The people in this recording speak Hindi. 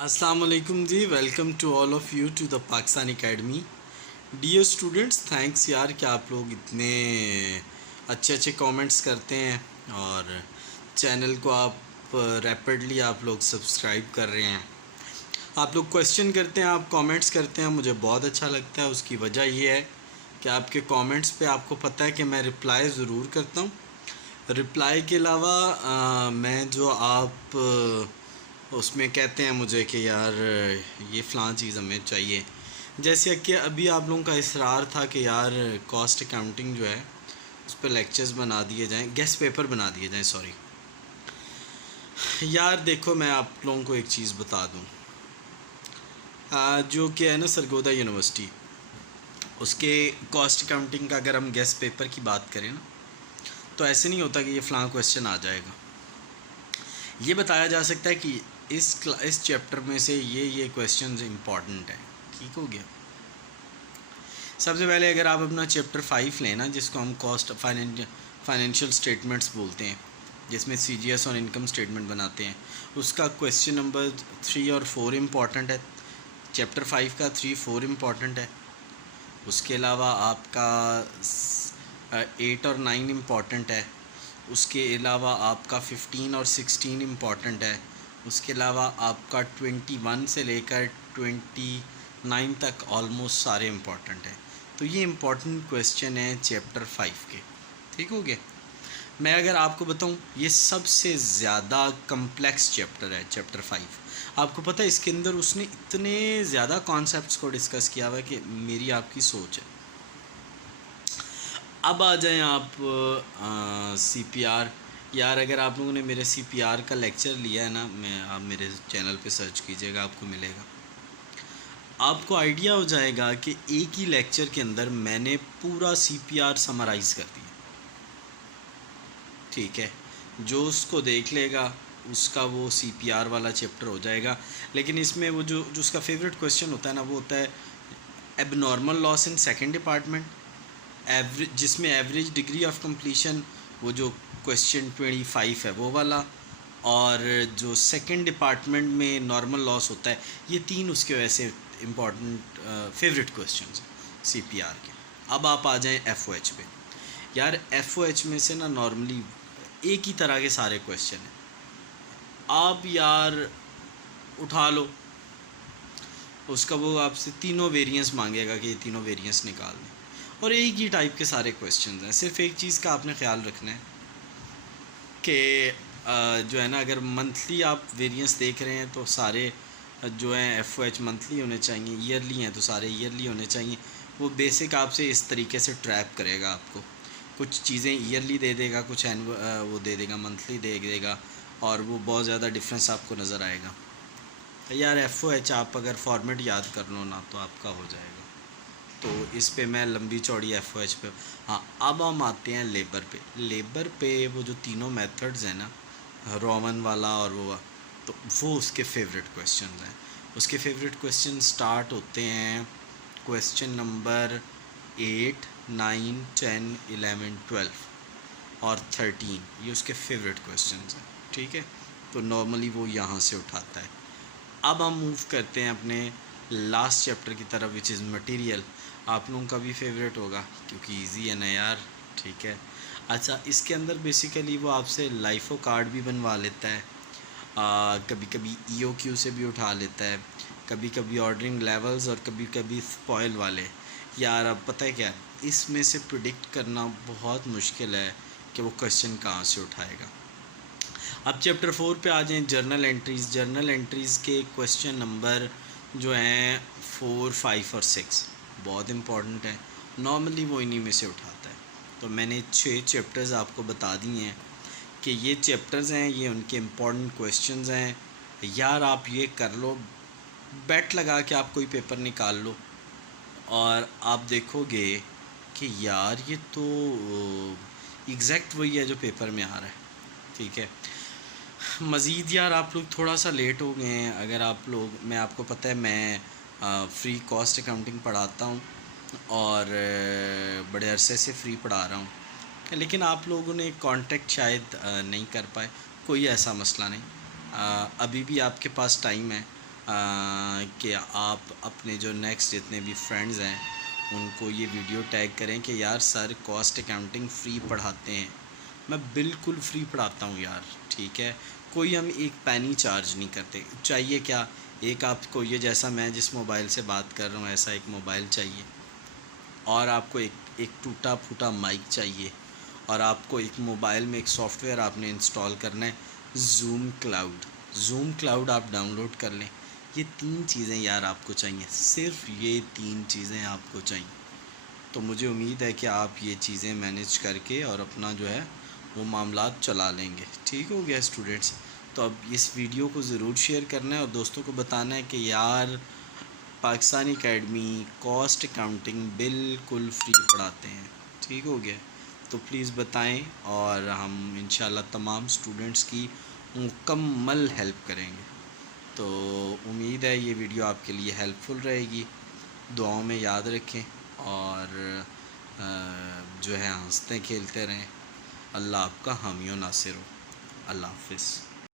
अस्सलाम वालेकुम जी। Welcome to all of you to the Pakistan academy. Dear students, thanks यार कि आप लोग इतने अच्छे अच्छे कमेंट्स करते हैं और चैनल को आप रैपिडली आप लोग सब्सक्राइब कर रहे हैं। आप लोग क्वेश्चन करते हैं, आप कमेंट्स करते हैं, मुझे बहुत अच्छा लगता है। उसकी वजह ये है कि आपके कमेंट्स पे आपको पता है कि मैं रिप्लाई ज़रूर करता हूँ। रिप्लाई के अलावा मैं जो आप उसमें कहते हैं मुझे कि यार ये फ़लाँ चीज़ हमें चाहिए, जैसे कि अभी आप लोगों का इसरार था कि यार कॉस्ट अकाउंटिंग जो है उस पर लेक्चर्स बना दिए जाएं, गेस्ट पेपर बना दिए जाएं। सॉरी यार, देखो मैं आप लोगों को एक चीज़ बता दूं, जो कि है ना सरगोदा यूनिवर्सिटी, उसके कॉस्ट अकाउंटिंग का अगर हम गेस्ट पेपर की बात करें ना, तो ऐसे नहीं होता कि ये फ़लाँ क्वेश्चन आ जाएगा। ये बताया जा सकता है कि इस चैप्टर में से ये क्वेश्चंस इंपॉर्टेंट हैं। ठीक हो गया। सबसे पहले अगर आप अपना चैप्टर 5 लें ना, जिसको हम कॉस्ट फाइनेंशियल स्टेटमेंट्स बोलते हैं, जिसमें सीजीएस और इनकम स्टेटमेंट बनाते हैं, उसका क्वेश्चन नंबर 3 और 4 इम्पॉर्टेंट है। चैप्टर 5 का 3, 4 इम्पॉर्टेंट है। उसके अलावा आपका 8 और 9 इम्पॉर्टेंट है। उसके अलावा आपका 15 और 16 इम्पॉर्टेंट है। उसके अलावा आपका 21 से लेकर 29 तक ऑलमोस्ट सारे इम्पॉर्टेंट हैं। तो ये इम्पॉर्टेंट क्वेश्चन है चैप्टर 5 के। ठीक हो गया। मैं अगर आपको बताऊं, ये सबसे ज़्यादा कम्प्लेक्स चैप्टर है, चैप्टर 5। आपको पता है इसके अंदर उसने इतने ज़्यादा कॉन्सेप्ट्स को डिस्कस किया हुआ है कि मेरी आपकी सोच है। अब आ जाएं आप सीपीआर। यार अगर आप लोगों ने मेरे सीपीआर का लेक्चर लिया है ना, आप मेरे चैनल पे सर्च कीजिएगा, आपको मिलेगा। आपको आइडिया हो जाएगा कि एक ही लेक्चर के अंदर मैंने पूरा सीपीआर समराइज़ कर दिया। ठीक है, जो उसको देख लेगा उसका वो सीपीआर वाला चैप्टर हो जाएगा। लेकिन इसमें वो जो उसका फेवरेट क्वेश्चन होता है ना, वो होता है abnormal loss in second department, average, जिसमें एवरेज डिग्री ऑफ कंप्लीशन, वो जो क्वेश्चन 25 है वो वाला, और जो सेकंड डिपार्टमेंट में नॉर्मल लॉस होता है। ये तीन उसके वैसे इम्पॉर्टेंट फेवरेट क्वेश्चंस हैं सीपीआर के। अब आप आ जाएं एफओएच पे। यार एफओएच में से ना नॉर्मली एक ही तरह के सारे क्वेश्चन हैं। आप यार उठा लो उसका, वो आपसे तीनों वेरिएंस मांगेगा कि ये तीनों वेरिएंस निकाल दें, और एक ही टाइप के सारे क्वेश्चंस हैं। सिर्फ एक चीज़ का आपने ख्याल रखना है कि जो है ना, अगर मंथली आप वेरिएंस देख रहे हैं तो सारे जो हैं एफओएच मंथली होने चाहिए, ईयरली हैं तो सारे ईयरली होने चाहिए। वो बेसिक आपसे इस तरीके से ट्रैप करेगा, आपको कुछ चीज़ें ईयरली दे देगा, कुछ वो दे देगा मंथली दे देगा, और वो बहुत ज़्यादा डिफरेंस आपको नज़र आएगा। यार एफओएच आप अगर फॉर्मेट याद कर लो ना तो आपका हो जाएगा। तो इस पे मैं लंबी चौड़ी एफओएच पे। हाँ, अब हम आते हैं लेबर पे। लेबर पे वो जो तीनों मेथड्स हैं ना, रोमन वाला और तो वो उसके फेवरेट क्वेश्चन हैं। उसके फेवरेट क्वेश्चन स्टार्ट होते हैं क्वेश्चन नंबर 8, 9, 10, 11, 12 और 13। ये उसके फेवरेट क्वेश्चन हैं। ठीक है, तो नॉर्मली वो यहाँ से उठाता है। अब हम मूव करते हैं अपने लास्ट चैप्टर की तरफ, विच इज़ मटेरियल। आप लोगों का भी फेवरेट होगा क्योंकि इजी है ना यार। ठीक है, अच्छा, इसके अंदर बेसिकली वो आपसे लाइफो कार्ड भी बनवा लेता है, कभी कभी ईओक्यू से भी उठा लेता है, कभी कभी ऑर्डरिंग लेवल्स, और कभी कभी स्पॉइल वाले। यार अब पता है क्या, इसमें से प्रिडिक्ट करना बहुत मुश्किल है कि वो क्वेश्चन कहाँ से उठाएगा। अब चैप्टर 4 पे आ जाएं, जर्नल एंट्रीज़। जर्नल एंट्रीज़ के क्वेश्चन नंबर जो हैं 4, 5 और 6 बहुत इंपॉर्टेंट है। नॉर्मली वो इन्हीं में से उठाता है। तो मैंने 6 चैप्टर्स आपको बता दिए हैं कि ये चैप्टर्स हैं, ये उनके इम्पॉर्टेंट क्वेश्चंस हैं। यार आप ये कर लो, बेट लगा के आप कोई पेपर निकाल लो, और आप देखोगे कि यार ये तो एग्जैक्ट वही है जो पेपर में आ रहा है। ठीक है, मज़ीद यार आप लोग थोड़ा सा लेट हो गए हैं। अगर आप लोग, मैं आपको पता है मैं फ्री कॉस्ट अकाउंटिंग पढ़ाता हूँ, और बड़े अरसे से फ्री पढ़ा रहा हूँ, लेकिन आप लोगों ने कांटेक्ट शायद नहीं कर पाए। कोई ऐसा मसला नहीं, अभी भी आपके पास टाइम है। कि आप अपने जो नेक्स्ट जितने भी फ्रेंड्स हैं उनको ये वीडियो टैग करें कि यार सर कॉस्ट अकाउंटिंग फ़्री पढ़ाते हैं। मैं बिल्कुल फ्री पढ़ाता हूँ यार, ठीक है। कोई हम एक पैनी चार्ज नहीं करते। चाहिए क्या, एक आपको ये जैसा मैं जिस मोबाइल से बात कर रहा हूँ ऐसा एक मोबाइल चाहिए, और आपको एक टूटा फूटा माइक चाहिए, और आपको एक मोबाइल में एक सॉफ्टवेयर आपने इंस्टॉल करना है, ज़ूम क्लाउड आप डाउनलोड कर लें। ये 3 चीज़ें यार आपको चाहिए, सिर्फ ये 3 चीज़ें आपको चाहिए। तो मुझे उम्मीद है कि आप ये चीज़ें मैनेज करके और अपना जो है वो मामलात चला लेंगे। ठीक हो गया स्टूडेंट्स। तो अब इस वीडियो को ज़रूर शेयर करना है और दोस्तों को बताना है कि यार पाकिस्तान एकेडमी कॉस्ट अकाउंटिंग बिल्कुल फ्री पढ़ाते हैं। ठीक हो गया। तो प्लीज़ बताएं और हम इंशाल्लाह तमाम स्टूडेंट्स की मुकम्मल हेल्प करेंगे। तो उम्मीद है ये वीडियो आपके लिए हेल्पफुल रहेगी। दुआओं में याद रखें और जो है हंसते खेलते रहें। अल्लाह आपका हामी व नासिर हो। अल्लाह हाफ़िज़।